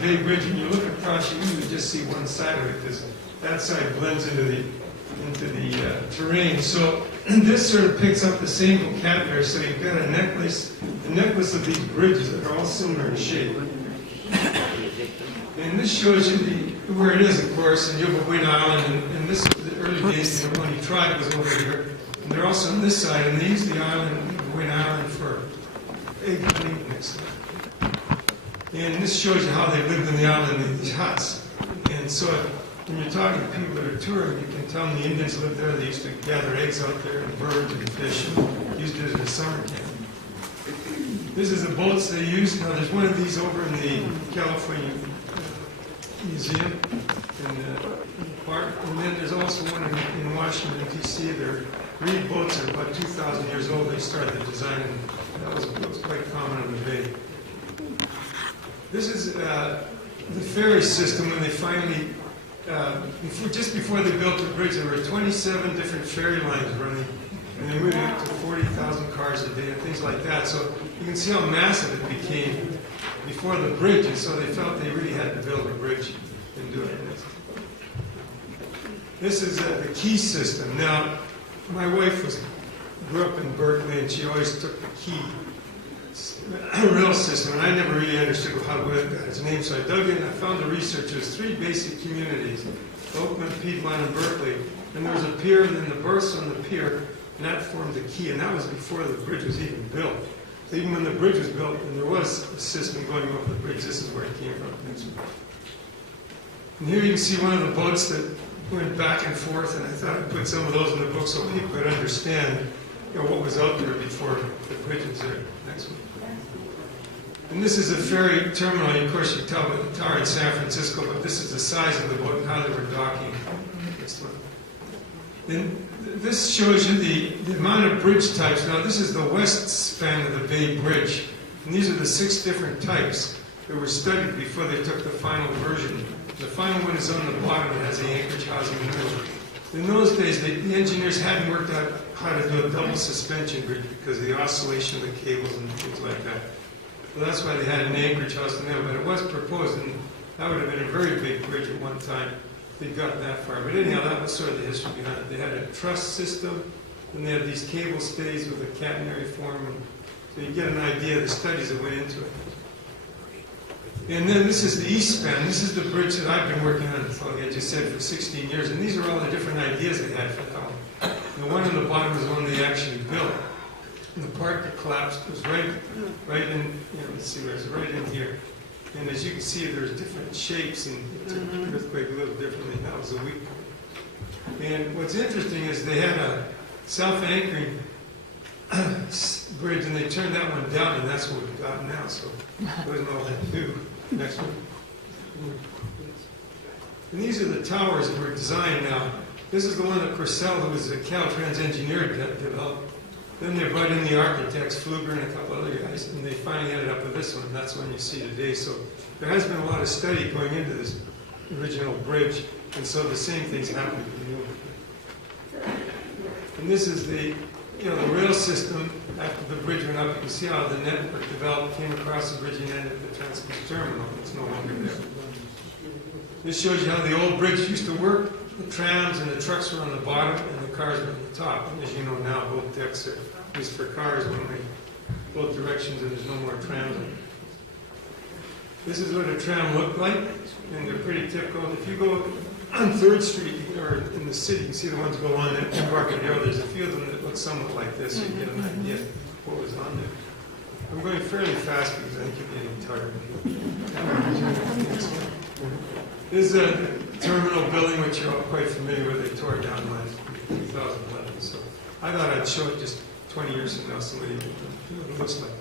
big bridge, and you look across, you usually just see one side of it because that side blends into the terrain. So this sort of picks up the same vocabulary. So you've got a necklace of these bridges that are all similar in shape. And this shows you where it is, of course, and you have a Wayne Island, and this the early days when he tried was over here. And they're also on this side, and they use the island, the Wayne Island, for egg maintenance. And this shows you how they lived in the island in these huts. And so when you're talking to people that are touring, you can tell them the Indians lived there. They used to gather eggs out there, and birds and fish, and used it as a summer camp. This is the boats they use. Now there's one of these over in the California Museum in the park. And then there's also one in Washington, D.C. They're reed boats are about 2,000 years old. They started designing. That was quite common in the bay. This is the ferry system when they finally, just before they built the bridge, there were 27 different ferry lines running, and they moved it up to 40,000 cars a day and things like that. So you can see how massive it became before the bridge, and so they felt they really had to build a bridge and do it. This is the key system. Now, my wife grew up in Berkeley, and she always took the key rail system, and I never really understood how it got its name, so I dug in. I found the research. There's three basic communities: Oakland, Piedmont, and Berkeley. And there was a pier, and then the berths on the pier, and that formed the key. And that was before the bridge was even built. So even when the bridge was built, and there was a system going over the bridge, this is where it came from. And here you can see one of the boats that went back and forth, and I thought I'd put some of those in the book so people could understand what was out there before the bridge was there. Next one. And this is a ferry terminal. Of course, you tell by the tower in San Francisco, but this is the size of the boat and how they were docking. Next one. And this shows you the amount of bridge types. Now, this is the west span of the Bay Bridge. And these are the 6 different types that were studied before they took the final version. The final one is on the bottom. It has the anchorage housing in the middle. In those days, the engineers hadn't worked out how to do a double suspension bridge because of the oscillation of the cables and things like that. So that's why they had an anchorage house in there. But it was proposed, and that would have been a very big bridge at one time if they'd gotten that far. But anyhow, that was sort of the history behind it. They had a truss system, and they had these cable stays with a catenary form. And so you get an idea of the studies that went into it. And then this is the east span. This is the bridge that I've been working on, like I just said, for 16 years. And these are all the different ideas they had for that one. The one on the bottom is the one they actually built. And the part that collapsed was right in, let's see where it's right in here. And as you can see, there's different shapes, and it took the earthquake a little differently. That was a weak one. And what's interesting is they had a self-anchoring bridge, and they turned that one down, and that's what we've got now. So it wasn't all that new. Next one. And these are the towers that were designed now. This is the one that Purcell, who was a Caltrans engineer, developed. Then they brought in the architects, Pfluger and a couple other guys, and they finally ended up with this one. That's the one you see today. So there has been a lot of study going into this original bridge, and so the same things happen to the new one. And this is the rail system. After the bridge went up, you can see how the network developed, came across the bridge, and ended at the transport terminal. It's no longer there. This shows you how the old bridge used to work. The trams and the trucks were on the bottom, and the cars were on the top. And as you know now, both decks are used for cars both directions, and there's no more trams. This is what a tram looked like, and they're pretty typical. If you go on 3rd Street, or in the city, you can see the ones go on at Embarcadero. There's a few of them that look somewhat like this, so you get an idea of what was on there. I'm going fairly fast because I think you're getting tired. This is a terminal building, which you're all quite familiar with. They tore it down last 2011. So I thought I'd show it just 20 years from now, somebody will know what it looks like.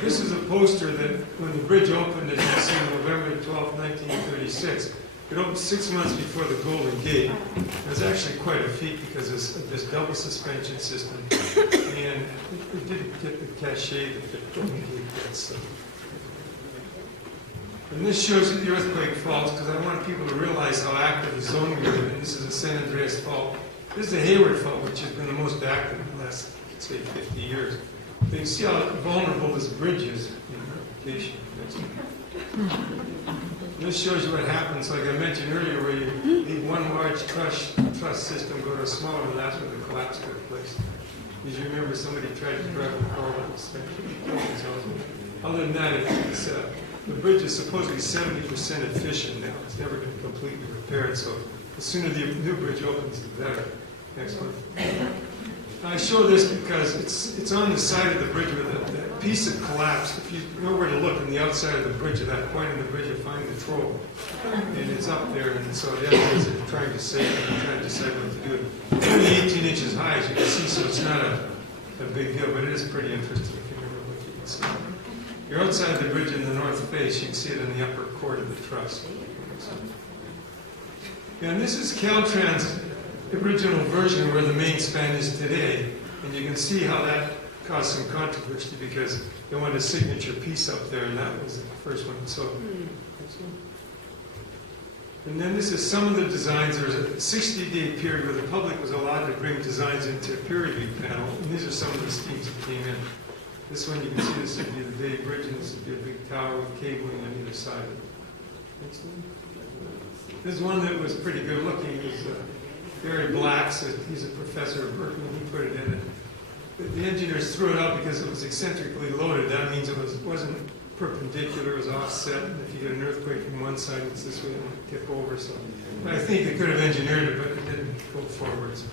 This is a poster that when the bridge opened, as you see, November 12, 1936. It opened 6 months before the Golden Gate. It was actually quite a feat because of this double suspension system. And it didn't get the cachet that the Golden Gate gets. So. And this shows you the earthquake faults because I want people to realize how active the zone we live in. This is a San Andreas fault. This is the Hayward fault, which has been the most active in the last, say, 50 years. But you see how vulnerable this bridge is in replication. this shows you what happens, like I mentioned earlier, where you leave one large truss system, go to a smaller one, that's where the collapse took place. Because you remember somebody tried to drive a car that was other than that, the bridge is supposedly 70% efficient now. It's never been completely repaired, so the sooner the new bridge opens, the better. Next one. I show this because it's on the side of the bridge where that piece that collapsed. If you know where to look on the outside of the bridge, at that point in the bridge, you'll find the troll. And it's up there, and so the other is trying to save it and trying to decide what to do. It's only 18 inches high, as you can see, so it's not a big deal, but it is pretty interesting if you remember what you can see. You're outside the bridge in the north face, you can see it in the upper chord of the truss. And this is Caltrans' original version where the main span is today. And you can see how that caused some controversy because they wanted a signature piece up there, and that was the first one. So, and then this is some of the designs. There was a 60-day period where the public was allowed to bring designs into a peer review panel, and these are some of the schemes that came in. This one, you can see this would be the Bay Bridge, and this would be a big tower with cabling on either side. Next one. This is one that was pretty good looking. It was Barry Black's. He's a professor at Berkeley. He put it in. The engineers threw it out because it was eccentrically loaded. That means it wasn't perpendicular. It was offset. And if you get an earthquake from one side, it's this way, it might tip over. So I think they could have engineered it, but it didn't go forwards.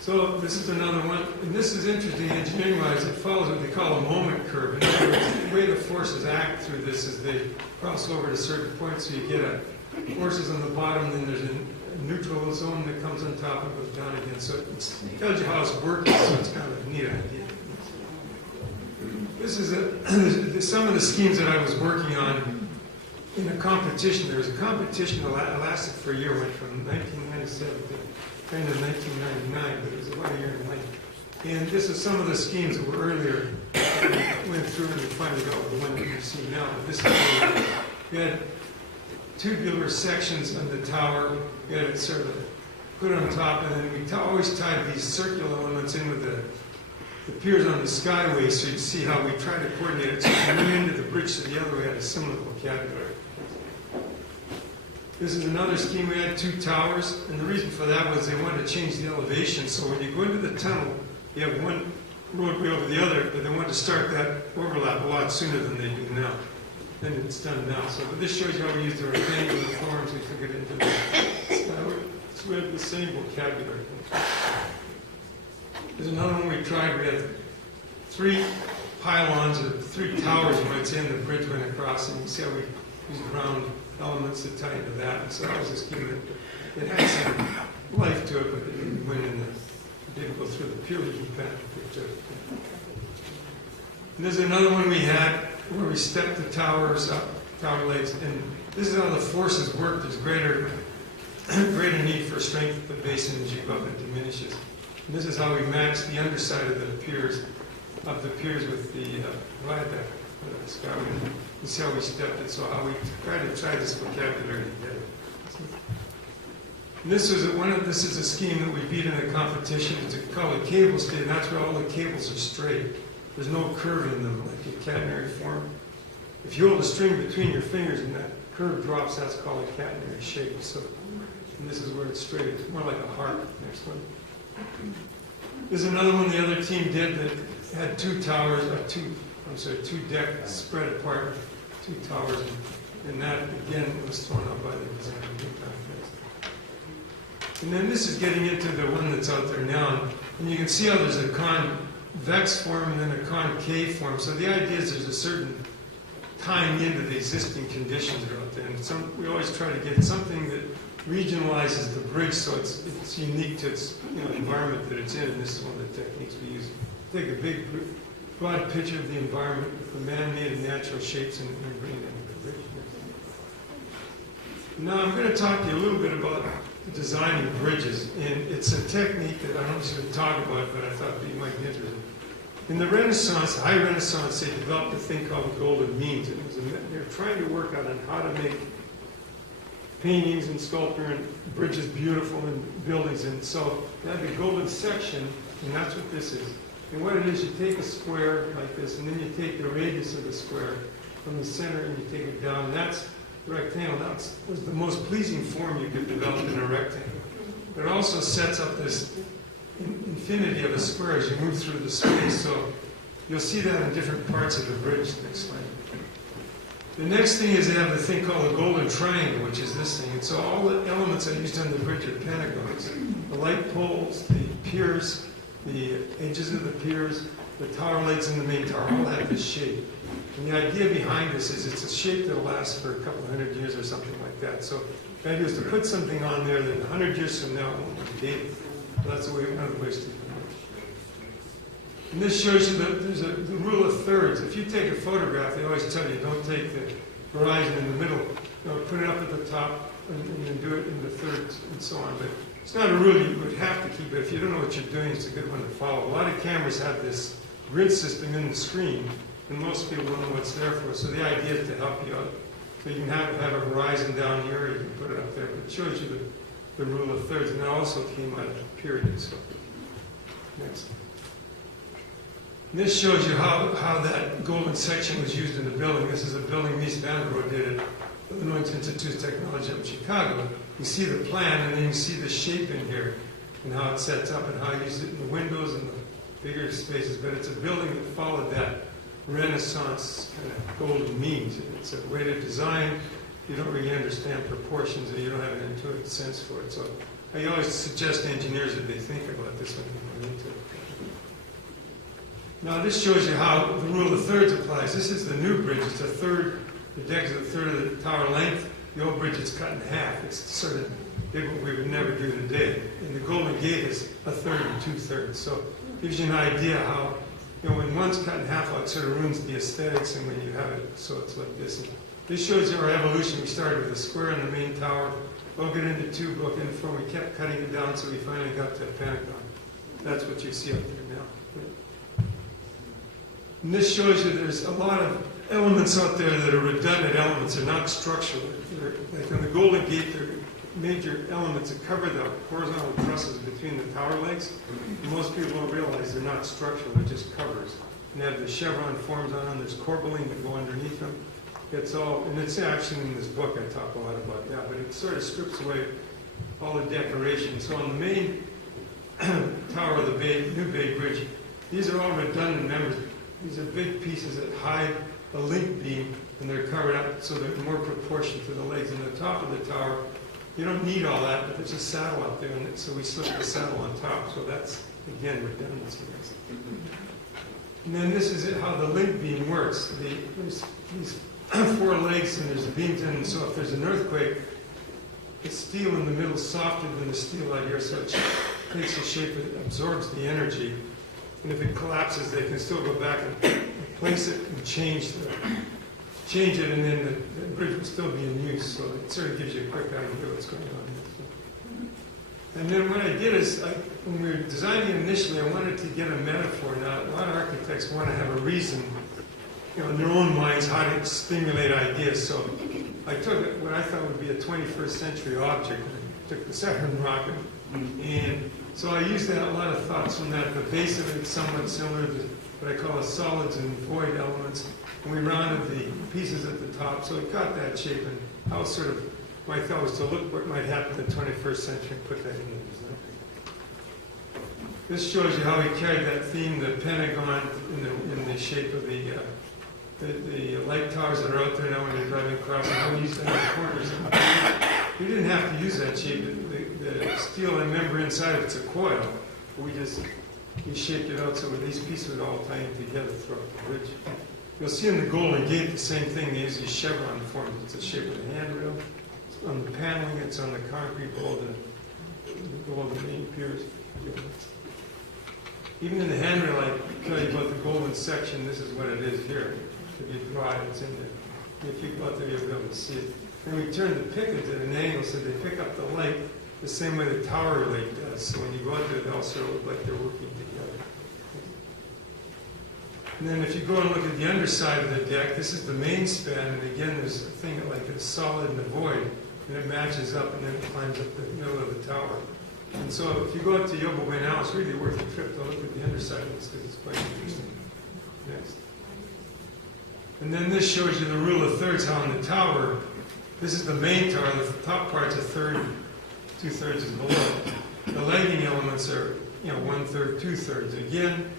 So this is another one, and this is interesting engineering-wise. It follows what they call a moment curve. In other words, the way the forces act through this is they cross over at a certain point, so you get forces on the bottom, then there's a neutral zone that comes on top and goes down again. So it tells you how it's working, so it's kind of a neat idea. This is some of the schemes that I was working on in a competition. There was a competition that lasted for a year, went from 1997 to kind of 1999, but it was about a year and a half. And this is some of the schemes that were earlier, went through and we finally got the one that you see now. But this is where we had tubular sections of the tower. We had it sort of put on top, and then we always tied these circular elements in with the piers on the skyway, so you can see how we try to coordinate it. So from one end of the bridge to the other, we had a similar vocabulary. This is another scheme. We had two towers, and the reason for that was they wanted to change the elevation. So when you go into the tunnel, you have one roadway over the other, but they wanted to start that overlap a lot sooner than they do now. And it's done now. So but this shows you how we use the rectangular forms. We took it into the skyway. So we have the same vocabulary. There's another one we tried. We had 3 pylons, or 3 towers, you might say, and the bridge went across, and you see how we use ground elements to tie into that. And so that was a scheme that it had some life to it, but it didn't win in the, didn't go through the peer review panel. And there's another one we had where we stepped the towers up, tower legs, and this is how the forces work. There's greater need for strength at the base energy above it diminishes. And this is how we match the underside of the piers with the viaduct. You see how we stepped it, so how we try this vocabulary together. And this is a scheme that we beat in a competition. It's called a cable stay, and that's where all the cables are straight. There's no curve in them, like a catenary form. If you hold a string between your fingers and that curve drops, that's called a catenary shape. So, and this is where it's straight. It's more like a harp. Next one. There's another one the other team did that had 2 towers, 2 decks spread apart, 2 towers, and that again was thrown out by the designer. And then this is getting into the one that's out there now, and you can see how there's a convex form and then a concave form. So the idea is there's a certain tying into the existing conditions that are out there, and we always try to get something that regionalizes the bridge so it's unique to its environment that it's in, and this is one of the techniques we use. Take a big, broad picture of the environment with the man-made and natural shapes and bring it into the bridge. Now I'm going to talk to you a little bit about designing bridges, and it's a technique that I don't just going to talk about, but I thought that you might be interested. In the Renaissance, High Renaissance, they developed a thing called the golden means. They're trying to work out on how to make paintings and sculpture and bridges beautiful and buildings. And so they have a golden section, and that's what this is. And what it is, you take a square like this, and then you take the radius of the square, from the center and you take it down. And that's rectangle. That was the most pleasing form you could develop in a rectangle. But it also sets up this infinity of a square as you move through the space. So you'll see that in different parts of the bridge next time. The next thing is they have the thing called the golden triangle, which is this thing. And so all the elements I used on the bridge are pentagons. The light poles, the piers, the edges of the piers, the tower legs in the main tower all have this shape. And the idea behind this is it's a shape that will last for a couple of hundred years or something like that. So the idea is to put something on there that 100 years from now won't be dated. So that's one of the ways to do it. And this shows you that there's the rule of thirds. If you take a photograph, they always tell you don't take the horizon in the middle. You know, put it up at the top and then do it in the thirds and so on. But it's not a rule you would have to keep it. If you don't know what you're doing, it's a good one to follow. A lot of cameras have this grid system in the screen, and most people don't know what it's there for. So the idea is to help you out. So you can have a horizon down here, or you can put it up there. But it shows you the rule of thirds. And that also came out of periods. So next. And this shows you how that golden section was used in the building. This is a building Mies van der Rohe did at Illinois Institute of Technology up in Chicago. You see the plan, and then you see the shape in here, and how it sets up, and how you use it in the windows and the bigger spaces. But it's a building that followed that Renaissance kind of golden means. It's a way to design. You don't really understand proportions, and you don't have an intuitive sense for it. So I always suggest to engineers that they think about this when they go into it. Now this shows you how the rule of thirds applies. This is the new bridge. It's a third. The deck is a third of the tower length. The old bridge is cut in half. It's sort of did what we would never do today. And the Golden Gate is a third and 2/3. So it gives you an idea how, you know, when one's cut in half, it sort of ruins the aesthetics, and when you have it, so it's like this. And this shows you our evolution. We started with a square in the main tower, broke it into two, broke it into four. We kept cutting it down, so we finally got to a pentagon. That's what you see up there now. And this shows you there's a lot of elements out there that are redundant elements. They're not structural. Like in the Golden Gate, there are major elements that cover the horizontal trusses between the tower legs. And most people don't realize they're not structural, they're just covers. And they have the chevron forms on them, there's corbelline that go underneath them. It's all, and it's actually in this book, I talk a lot about that, but it sort of strips away all the decoration. So on the main tower of the New Bay Bridge, these are all redundant members. These are big pieces that hide the link beam, and they're covered up so they're more proportioned to the legs. And the top of the tower, you don't need all that, but there's a saddle out there, and so we slip the saddle on top. So that's, again, redundancy. And then this is how the link beam works. There's these four legs, and there's beams in, and so if there's an earthquake, the steel in the middle is softer than the steel out here, so it takes a shape that absorbs the energy. And if it collapses, they can still go back and place it and change it, and then the bridge will still be in use. So it sort of gives you a quick idea of what's going on here. And then what I did is, when we were designing it initially, I wanted to get a metaphor. Now, a lot of architects want to have a reason, you know, in their own minds, how to stimulate ideas. So I took what I thought would be a 21st century object. I took the Saturn rocket, and so I used a lot of thoughts from that. The base of it is somewhat similar to what I call solids and void elements. And we rounded the pieces at the top, so it got that shape. And I was sort of, my thought was to look what might happen in the 21st century and put that in the design. This shows you how we carried that theme, the pentagon, in the shape of the light towers that are out there now when you're driving across, and how we used to have corners. We didn't have to use that shape. The steel and member inside of it's a coil. We shaped it out so these pieces would all tie in together throughout the bridge. You'll see in the Golden Gate the same thing. They use these chevron forms. It's the shape of the handrail. It's on the paneling. It's on the concrete below the main piers. Even in the handrail, I tell you about the golden section. This is what it is here. If you draw it, it's in there. If you go out there, you'll be able to see it. And we turn the pickets at an angle so they pick up the light the same way the tower light does. So when you go out there, they all sort of look like they're working together. And then if you go and look at the underside of the deck, this is the main span, and again, there's a thing like a solid and a void, and it matches up, and then it climbs up the middle of the tower. And so if you go out to Yobo Bay now, it's really worth the trip to look at the underside of this, because it's quite interesting. Next. And then this shows you the rule of thirds, how in the tower, this is the main tower, the top part's a third, 2/3 is below. The lagging elements are, 1/3, 2/3. Again,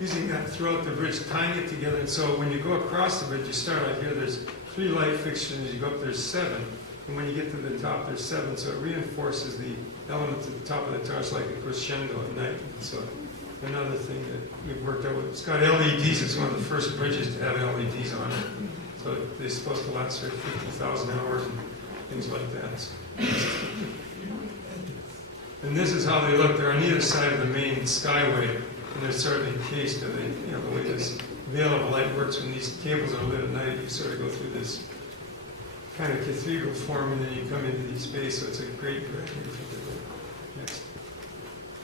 using that throughout the bridge, tying it together. And so when you go across the bridge, you start out here, there's 3 light fixtures, as you go up, there's 7. And when you get to the top, there's 7. So it reinforces the elements at the top of the tower. It's like a crescendo at night. So another thing that we've worked out with. It's got LEDs. It's one of the first bridges to have LEDs on it. So they're supposed to last for 50,000 hours and things like that. And this is how they look. They're on either side of the main skyway, and they're sort of encased. The way this veil of light works when these cables are lit at night, you sort of go through this kind of cathedral form, and then you come into these space. So it's a great next.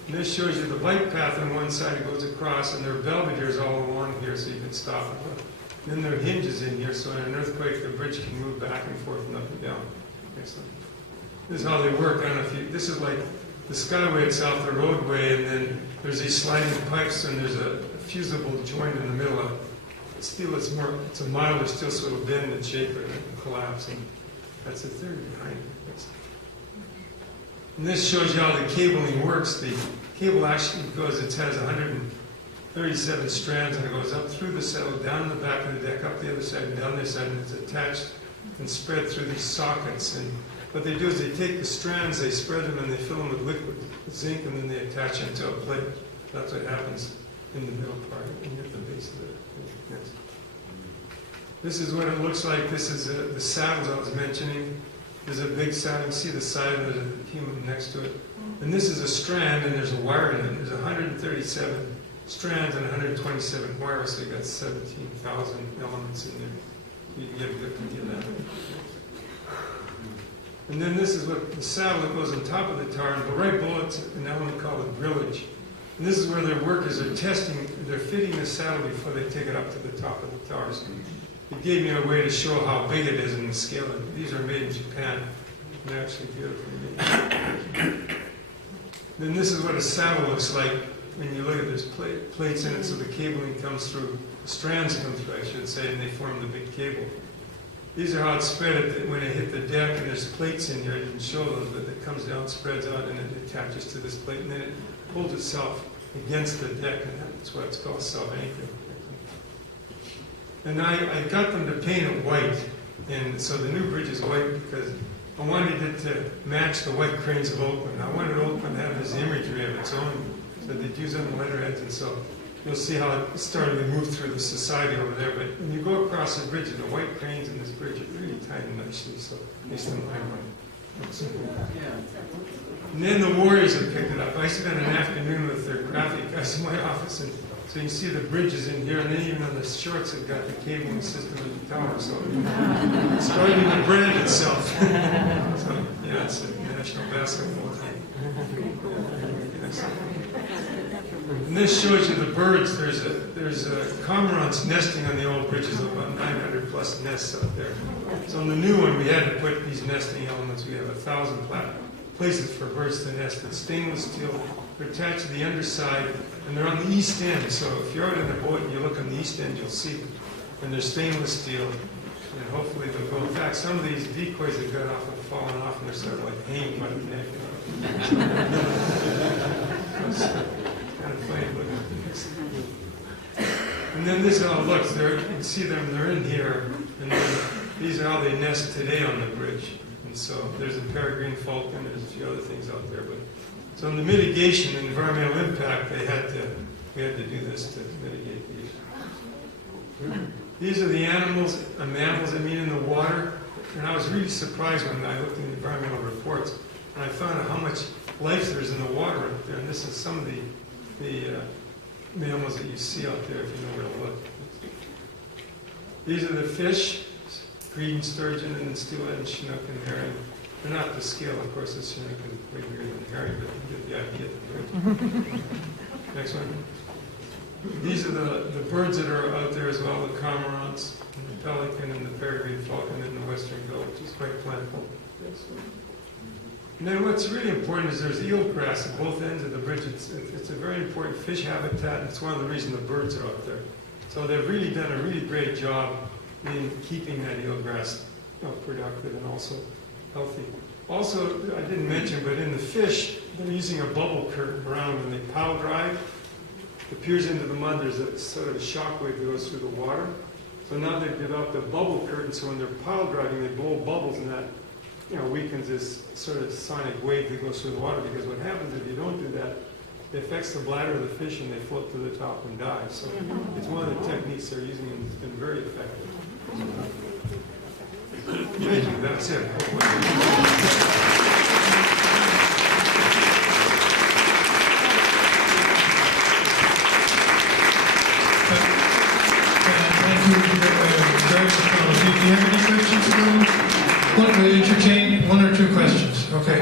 And this shows you the bike path on one side. It goes across, and there are belvederes all along here, so you can stop it. Then there are hinges in here, so in an earthquake, the bridge can move back and forth and up and down. Excellent. This is how they work. I don't know if you, this is like the skyway itself, the roadway, and then there's these sliding pipes, and there's a fusible joint in the middle of steel. It's a milder steel, so it'll bend and shape and collapse, and that's the theory behind it. And this shows you how the cabling works. The cable actually goes, it has 137 strands, and it goes up through the saddle, down the back of the deck, up the other side, and down this side, and it's attached and spread through these sockets. And what they do is they take the strands, they spread them, and they fill them with liquid zinc, and then they attach it to a plate. That's what happens in the middle part, and at the base of it. Next. This is what it looks like. This is the saddles I was mentioning. There's a big saddle. You can see the side, and there's a human next to it. And this is a strand, and there's a wire in it. There's 137 strands and 127 wires, so you got 17,000 elements in there. You can get a good idea of that. And then this is what the saddle that goes on top of the tower, and right below it's an element called a grillage. And this is where their workers are testing, they're fitting the saddle before they take it up to the top of the towers. It gave me a way to show how big it is in the scale. These are made in Japan. They're actually beautifully made. Then this is what a saddle looks like when you look at this plates in it, so the cabling comes through, the strands come through, I should say, and they form the big cable. These are how it's spread when it hit the deck, and there's plates in here. I didn't show those, but it comes down, spreads out, and it attaches to this plate, and then it holds itself against the deck, and that's why it's called self-anchoring. And I got them to paint it white, and so the new bridge is white because I wanted it to match the white cranes of Oakland. I wanted Oakland to have this imagery of its own, so they'd use it on the letterheads, and so you'll see how it started to move through the society over there. But when you go across the bridge, the white cranes in this bridge are really tied nicely, so they still line right. And then the Warriors have picked it up. I spent an afternoon with their graphic guys in my office, and so you can see the bridges in here, and then even on the shorts have got the cabling system of the tower, so it's starting to brand itself. So, yeah, it's a national basketball team. And this shows you the birds. There's cormorants nesting on the old bridges, about 900 plus nests up there. So on the new one, we had to put these nesting elements. We have 1,000 places for birds to nest. It's stainless steel. They're attached to the underside, and they're on the east end. So if you're out in a boat and you look on the east end, you'll see them. And they're stainless steel, and hopefully they'll go. In fact, some of these decoys that got off have fallen off, and they're sort of like hanging by the neck. It's kind of funny looking. And then this is how it looks. You can see them, they're in here, and then these are how they nest today on the bridge. And so there's a peregrine falcon, there's a few other things out there. But so in the mitigation and environmental impact, we had to do this to mitigate these. These are the mammals I mean in the water. And I was really surprised when I looked in the environmental reports, and I found out how much life there's in the water up there. And this is some of the mammals that you see out there if you know where to look. These are the fish, green sturgeon and steelhead, chinook, and herring. They're not to scale, of course. The chinook is way bigger than herring, but you get the idea. Next one. These are the birds that are out there as well, the cormorants, and the pelican, and the peregrine falcon, and the western gull, which is quite plentiful. And then what's really important is there's eelgrass at both ends of the bridge. It's a very important fish habitat, and it's one of the reasons the birds are out there. So they've really done a really great job in keeping that eelgrass productive and also healthy. Also, I didn't mention, but in the fish, they're using a bubble curtain around when they pile drive. It peers into the mud, there's a sort of a shock wave that goes through the water. So now they've developed a bubble curtain, so when they're pile driving, they blow bubbles, and that weakens this sort of sonic wave that goes through the water, because what happens if you don't do that, it affects the bladder of the fish and they float to the top and die. So it's one of the techniques they're using, and it's been very effective. Thank you, that's it. Do you have any questions for him? Look, we entertain one or two questions. Okay.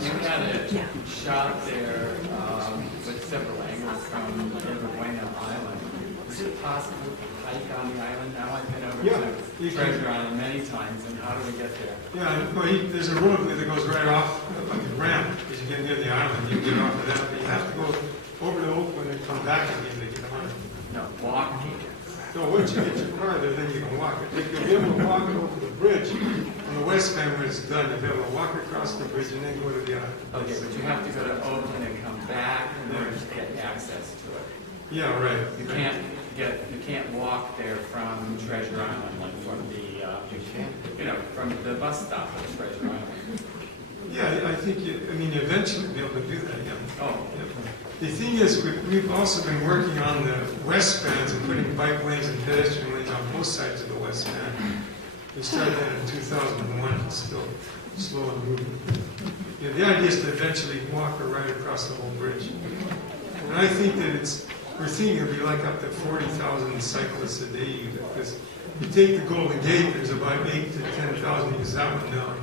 You had a shot there with several angles from Buena Island. Is it possible to hike on the island now? I've been over to Treasure Island many times, and how do we get there? Yeah, well, there's a road that goes right off, like a ramp, as you get near the island. You get off of that, but you have to go over the Oakland and come back again to get on it. No, walking. So once you get your car there, then you can walk it. If you'll be able to walk it over the bridge, on the west bank when it's done, you'll be able to walk across the bridge and then go to the island. Okay, but you have to go to Oakland and come back in order to get access to it. Yeah, right. You can't walk there from Treasure Island, like from the from the bus stop at Treasure Island. Yeah, I think eventually you'll be able to do that, yeah. Oh. Yeah. The thing is, we've also been working on the west spans and putting bike lanes and pedestrian lanes on both sides of the west span. We started that in 2001, it's still slow and moving. Yeah, the idea is to eventually walk or ride across the whole bridge. And I think that we're thinking it'll be like up to 40,000 cyclists a day, because you take the Golden Gate, there's about 8,000 to 10,000, use that one down.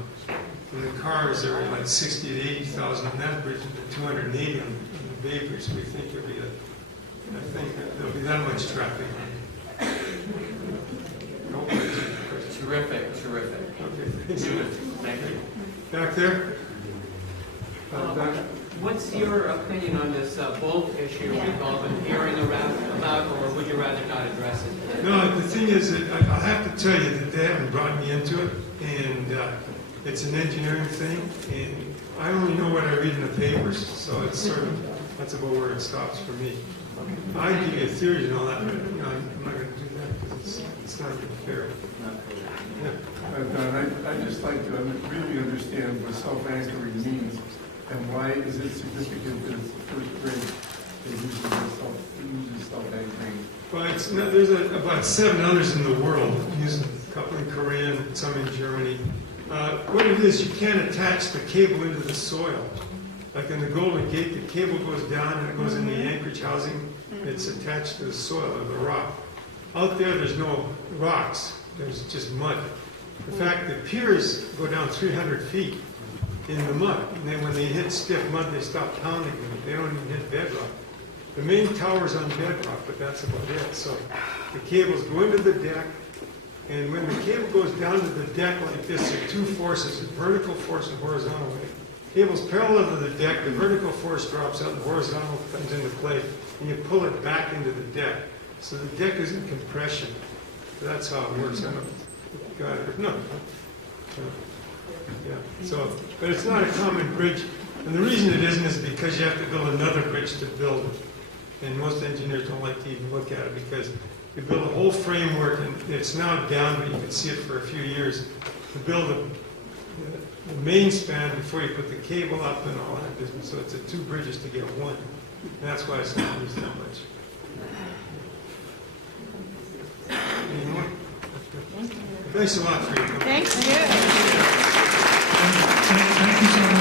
And the cars are like 60 to 80,000 on that bridge, and 280 on the Bay Bridge. So we think there'll be that much traffic. Terrific. Okay. Thank you. Back there? Back. What's your opinion on this bolt issue we've all been hearing about, or would you rather not address it? No, the thing is that I'll have to tell you that they haven't brought me into it, and it's an engineering thing, and I only know what I read in the papers, so it's sort of, that's about where it stops for me. I give you a theory and all that, but I'm not going to do that because it's not even fair. Yeah. I'd just like to really understand what self-anchoring means and why is it significant that it's the first grade that uses self-anchoring. Well, there's about 7 others in the world using a couple in Korea and some in Germany. What it is, you can't attach the cable into the soil. Like in the Golden Gate, the cable goes down and it goes in the anchorage housing. It's attached to the soil of the rock. Out there's no rocks. There's just mud. In fact, the piers go down 300 feet in the mud. And then when they hit stiff mud, they stop pounding them. They don't even hit bedrock. The main tower's on bedrock, but that's about it. So the cables go into the deck, and when the cable goes down to the deck like this, there are 2 forces, a vertical force and horizontal wave. Cable's parallel to the deck, the vertical force drops out, and the horizontal comes into play, and you pull it back into the deck. So the deck is in compression. So that's how it works. I don't got it. No. Yeah. So, but it's not a common bridge. And the reason it isn't is because you have to build another bridge to build it. And most engineers don't like to even look at it because you build a whole framework and it's now down, but you can see it for a few years. To build the main span before you put the cable up and all that business. So it's 2 bridges to get one. And that's why it's not used that much. Any more? Thanks a lot for your time. Thank you. Thank you so much.